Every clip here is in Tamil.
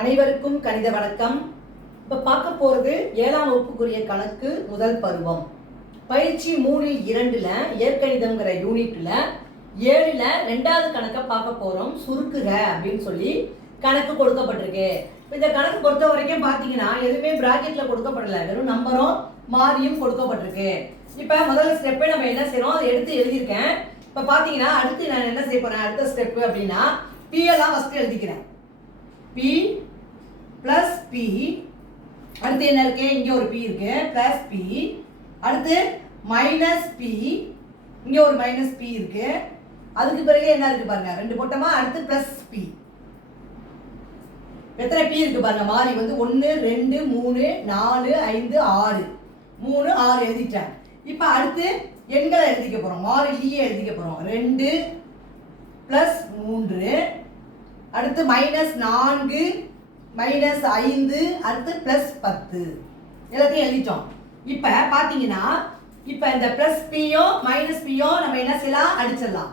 அனைவருக்கும் கணித வணக்கம். இப்போ பார்க்க போகிறது 7ஆம் வகுப்புக்குரிய கணக்கு முதல் பருவம். பயிற்சி 3.2ல் இயற்கணிதம்ங்கிற யூனிட்டில் 7ல் 2வது கணக்கை பார்க்க போகிறோம். சுருக்குக அப்படின்னு சொல்லி கணக்கு கொடுக்கப்பட்டிருக்கு. இந்த கணக்கு பொறுத்த வரைக்கும் பார்த்தீங்கன்னா எதுவுமே பிராக்கெட்டில் கொடுக்கப்படலை, வெறும் நம்பரும் மாறியும் கொடுக்கப்பட்டிருக்கு. இப்போ முதல் ஸ்டெப்பை நம்ம என்ன செய்கிறோம், அதை எடுத்து எழுதியிருக்கேன். இப்போ பார்த்தீங்கன்னா அடுத்து நான் என்ன செய்ய போகிறேன், அடுத்த ஸ்டெப்பு அப்படின்னா பி எல்லாம் ஃபஸ்ட்டு எழுதிக்கிறேன். பி பிளஸ் பி, அடுத்து என்ன இருக்கு, இங்கே ஒரு பி இருக்கு, பிளஸ் பி, அடுத்து மைனஸ் பி, இங்கே ஒரு மைனஸ் பி இருக்கு, அதுக்கு பிறகு என்ன இருக்கு பாருங்க, ரெண்டு போட்டோமா, அடுத்து பிளஸ் பி. எத்தனை பி இருக்கு பாருங்க, மாறி வந்து 1 2 3 4 5 6 3 6 எழுதிட்டேன். இப்போ அடுத்து எண்களை எழுதிக்க போறோம், மாறிலியே எழுதிக்க போறோம். 2 பிளஸ் 3, அடுத்து மைனஸ் 4 மைனஸ் 5, அடுத்து பிளஸ் 10 எல்லாத்தையும் எழுதிட்டோம். இப்போ பார்த்தீங்கன்னா இப்போ இந்த பிளஸ் பியும் மைனஸ் பியும் நம்ம என்ன செய்யலாம், அடிச்சிடலாம்.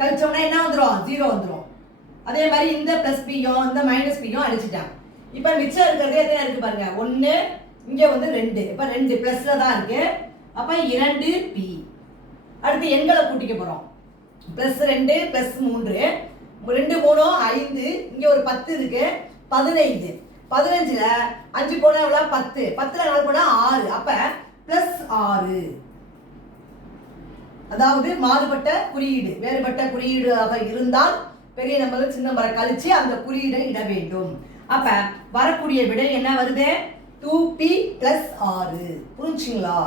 கழிச்சோம்னா என்ன வந்துடும், 0 வந்துடும். அதே மாதிரி இந்த பிளஸ் பியும் இந்த மைனஸ் பியும் அடிச்சுட்டாங்க. இப்போ மிச்சம் இருக்கிறதே எத்தனை இருக்கு பாருங்க, 1, இங்கே வந்து 2. இப்போ 2 பிளஸ்ல தான் இருக்கு. அப்போ 2 பி. அடுத்து எண்களை கூட்டிக்க போகிறோம். பிளஸ் 2 பிளஸ் 3, 2 3 5, இங்கே ஒரு 10 இருக்கு, 15. 15ல் 5 போனால் எவ்வளோ, 10. 10ல் 4 போனால் 6. அப்போ பிளஸ் 6. அதாவது மாறுபட்ட குறியீடு, வேறுபட்ட குறியீடாக இருந்தால் பெரிய நம்பர் சின்ன நம்பரை கழிச்சு அந்த குறியீடை இட வேண்டும். அப்ப வரக்கூடிய விடை என்ன வருது, 2p + 6. புரிஞ்சுங்களா?